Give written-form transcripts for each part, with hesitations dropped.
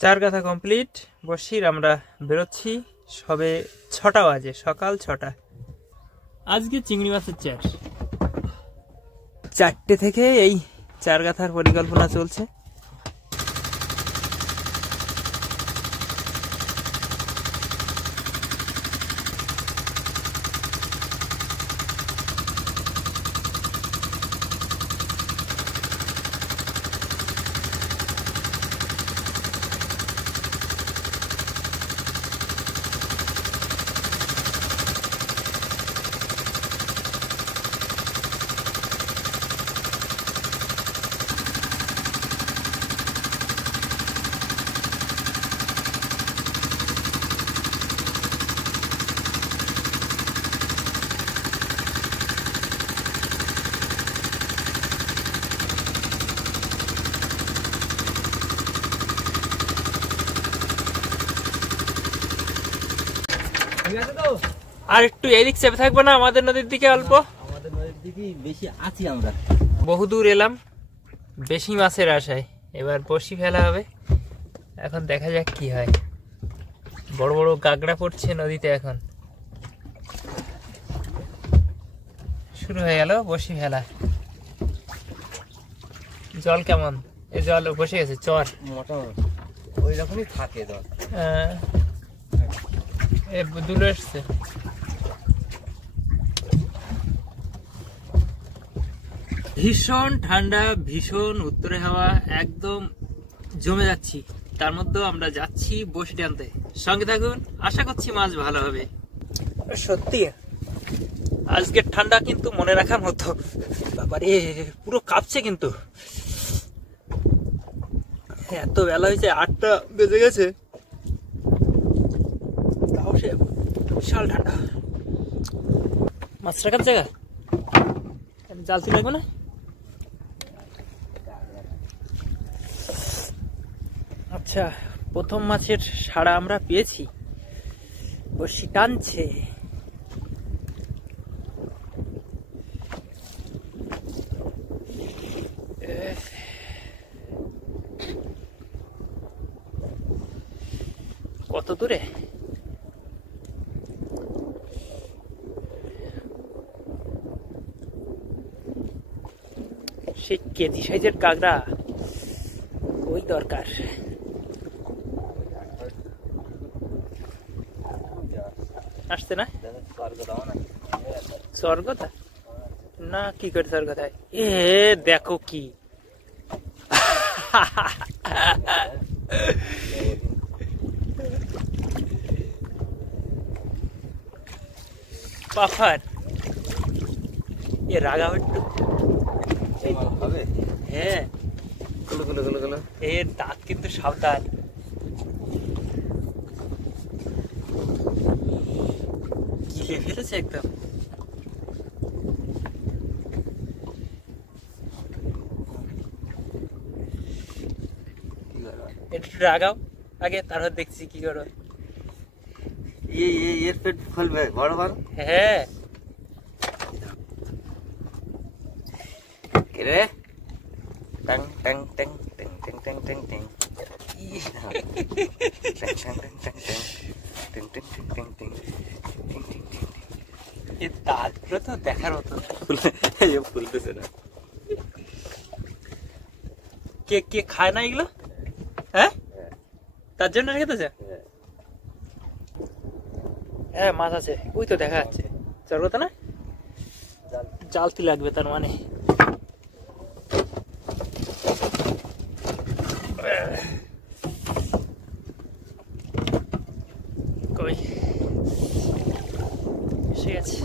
চার গাথা কমপ্লিট। বসির আমরা বেরোচ্ছি, সবে 6টা বাজে, সকাল 6টা। আজকে চিংড়ি মাছের চাষ। 4টে থেকে এই চার গাথার পরিকল্পনা চলছে। আর একটু এদিক চেপে থাকবো না, আমাদের নদীর দিকে অল্প, আমাদের নদীর দিকে বেশি আছি আমরা। বহুদূর এলাম বেশি মাছের আশায়, এবার বসি ফেলা হবে। এখন দেখা যাক কি হয়। বড় বড় গাগড়া পড়ছে নদীতে, এখন শুরু হয়ে গেল বসি ফেলা। জল কেমন? এই জল বসে গেছে, চর মোটামুটি ওই রকমই থাকে জল। দুলো এসছে। ভীষণ ঠান্ডা, ভীষণ উত্তরে হাওয়া, একদম জমে যাচ্ছি। তার মধ্যেও আমরা যাচ্ছি বসি টানতে। সঙ্গে থাকুন, আশা করছি মাছ ভালো হবে। সত্যি আজকের ঠান্ডা কিন্তু মনে রাখার মতো। বাবারে পুরো কাঁপছে কিন্তু। এত বেলা হয়েছে, 8টা বেজে গেছে, তাও সে বিশাল ঠান্ডা। মাছ রাখার জায়গা, জালতি লাগবে না? আচ্ছা, প্রথম মাছের সাড়া আমরা পেয়েছি, বসি টানছে। কত দূরে? সে কেজি সাইজের কাঁকড়া, ওই দরকার। আসছে না স্বর্গতা? না কি করে স্বর্গতা? এ দেখো কি পাফার। এ রাগা একটু। হ্যাঁ, এর দাঁত কিন্তু সাবধান। গিলে ফেলেছে একদম। একটু রাগাও আগে, তারপর দেখছি কি করো। এর পেট খুলবে বড় বড়। হ্যাঁ রে, টং টং টং টং টং টং টং টং। এর দাঁতগুলো তো দেখার মতো। ফুলতেছে না। কে কে খায় না এগুলো? হ্যাঁ, তার জন্য রেখে দিয়েছে। হ্যাঁ মাছ আছে, ওই তো দেখা যাচ্ছে। চর্বতা না, জালতি লাগবে তার মানে। কই এসে গেছে।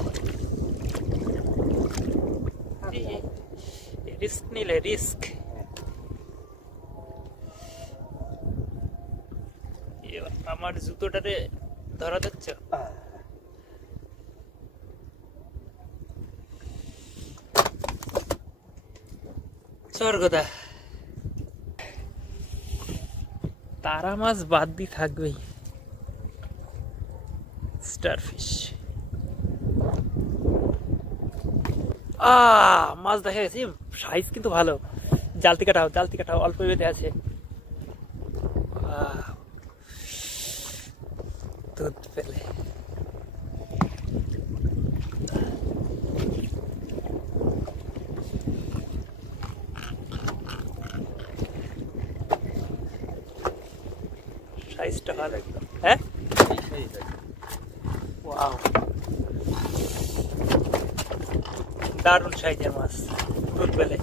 রিস্ক নিলে রিস্ক। আমার জুতোটারে ধরা দিচ্ছ। স্বর্গদা তারা মাছ বাদ দিয়ে থাকবেই। স্টারফিশ। মাছ দেখা গেছে, সাইজ কিন্তু ভালো। জালতি কাটাও, জালতি কাটাও, অল্প বেঁধে আছে। সাইজটা ভালো একদম। হ্যাঁ ওয়াও, দারুণ সাইজের মাছ দুধ বেলে।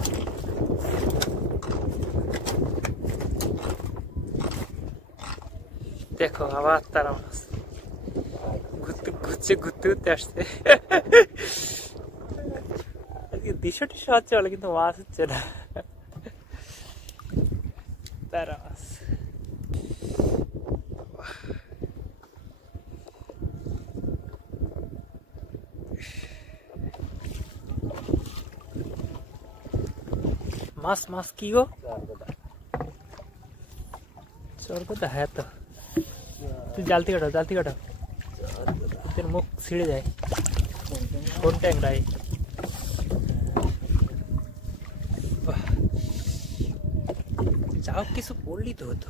দেখো আবার তারা মাছ ঘুরতে ঘুরছে, ঘুরতে ঘুরতে আসছে। দৃশ্য টিশ্য হচ্ছে বলে, কিন্তু মাছ হচ্ছে না। তারা মাছ মাছ মাছ কি গো? চরগোদা, হ্যাঁ তো। তুই জালতি কাটাও, জালতি কাটাও, তোর মুখ ছিঁড়ে যায়। কোন ট্যাংরাই যাও, কিছু পড়লি তো হতো।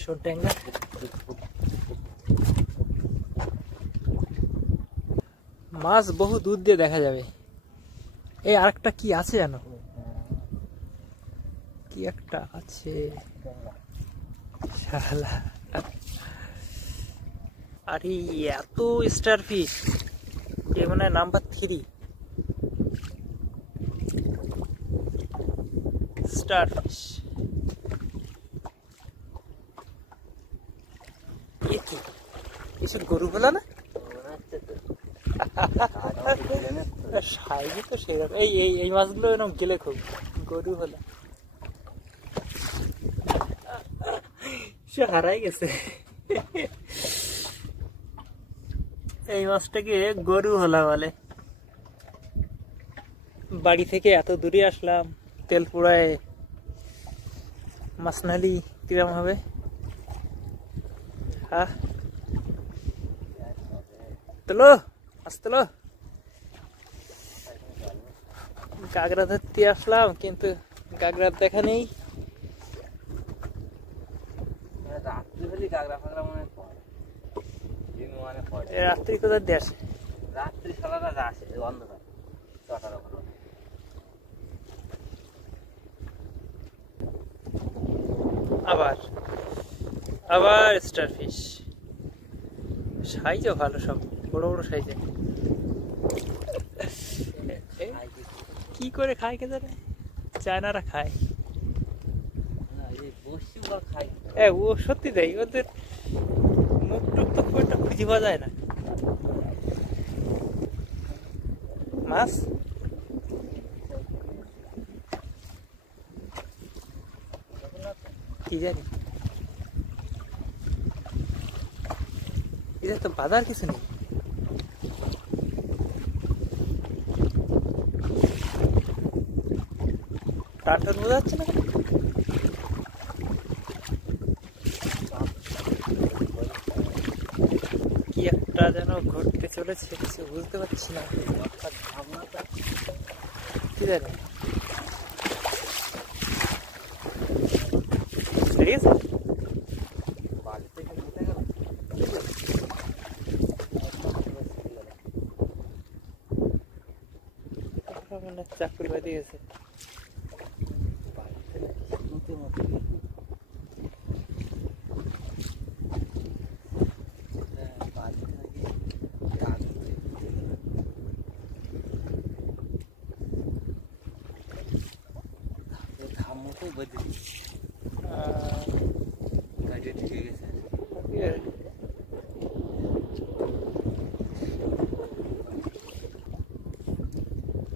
শোন ট্যাংরা, মাছ বহু দূর দিয়ে দেখা যাবে। এই আরেকটা কি আছে জানো? কি একটা আছে শালা, আরে এত স্টার ফিশ, এ মানে নাম্বার 3 স্টার ফিশ। এ কি কিছু গরু হলো না? সাইজে তো সেরকম। এই এই এই মাছগুলো এরকম গেলে খুব গরু হলো, সে হারাই গেছে। এই মাছটাকে গরু হলা বলে। বাড়ি থেকে এত দূরে আসলাম, তেল পোড়ায় মাছ নালি কিরম হবে? হ্যাঁ তোলো, মাছ তোলো। কাঁকড়া ধরতে আসলাম, কিন্তু কাঁকড়ার দেখা নেই। রাত্রি কোথার দিয়ে আসে? রাত্রি সালাটা আসে অন্ধকার ছটার ওপর। আবার আবার স্টার ফিশ, সাইজও ভালো, সব বড় বড় সাইজে। কি করে খায় কে জানে? চায়নারা খায়। ও সত্যি তাই, ওদের মুখ টুক তো খুব একটা খুঁজে পাওয়া যায় না। মাছ কি জানি, এটা তো বাধার কিছু নেই। টান টান বোঝা যাচ্ছে না, কি একটা যেন ঘটতে চলেছে, কিছু বুঝতে পারছি না। কি জানি, ঠিক আছে। চাকরি বাদি গেছে।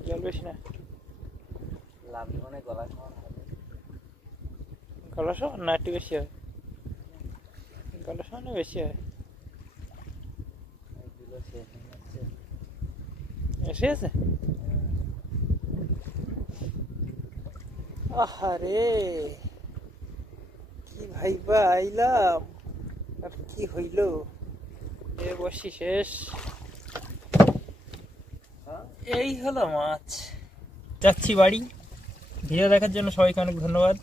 জল বেশি না, গলা সমান না একটু বেশি হয়? গলা সমান বেশি হয়। এসে আছে। আহারে কি ভাইবা আইলাম, আর কি হইল? এ বসি শেষ। এই হলো মাছ। যাচ্ছি বাড়ি। ভিডিও দেখার জন্য সবাইকে অনেক ধন্যবাদ।